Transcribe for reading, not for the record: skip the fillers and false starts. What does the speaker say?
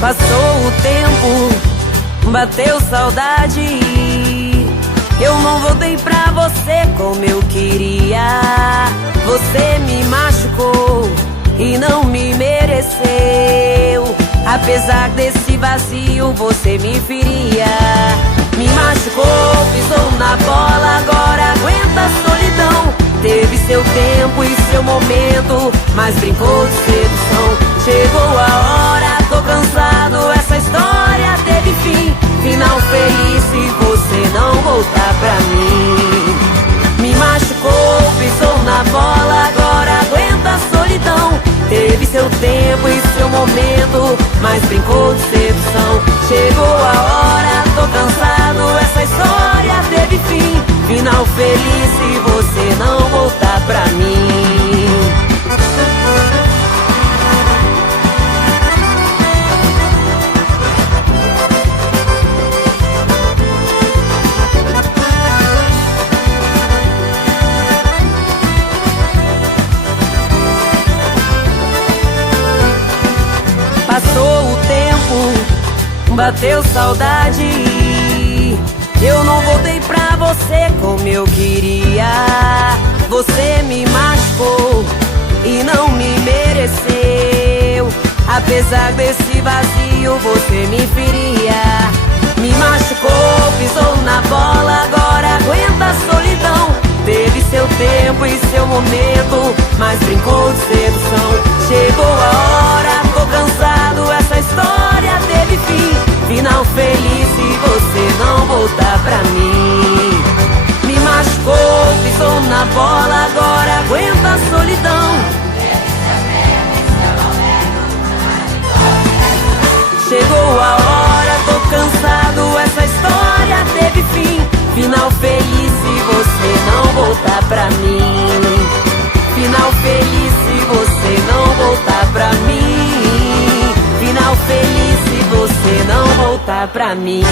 Passou o tempo, bateu saudade. Eu não voltei pra você como eu queria. Você me machucou e não me mereceu. Apesar desse vazio, você me feria. Me machucou, pisou na bola, agora aguenta a solidão. Teve seu tempo e seu momento, mas brincou de sedução. Chegou a hora, tô cansado, essa história teve fim. Final feliz se você não voltar pra mim. Me machucou, pisou na bola, agora aguenta a solidão. Teve seu tempo e seu momento, mas brincou de sedução. Chegou a hora, tô cansado, essa história teve fim. Final feliz se você não voltar pra mim. Passou o tempo, bateu saudade. Eu não voltei pra você como eu queria. Você me machucou e não me mereceu. Apesar desse vazio, você me feria. Me machucou, pisou na bola, agora aguenta a solidão. Teve seu tempo e seu momento, mas brincou de sedução. Chegou a hora, tô cansado, essa história teve fim. Final feliz se você não voltar pra mim. Me machucou, pisou na bola, agora aguenta a solidão. Chegou a hora, tô cansado, essa história teve fim. Final feliz se você não voltar pra mim. Final feliz se você não voltar pra mim. Final feliz se você não voltar pra mim.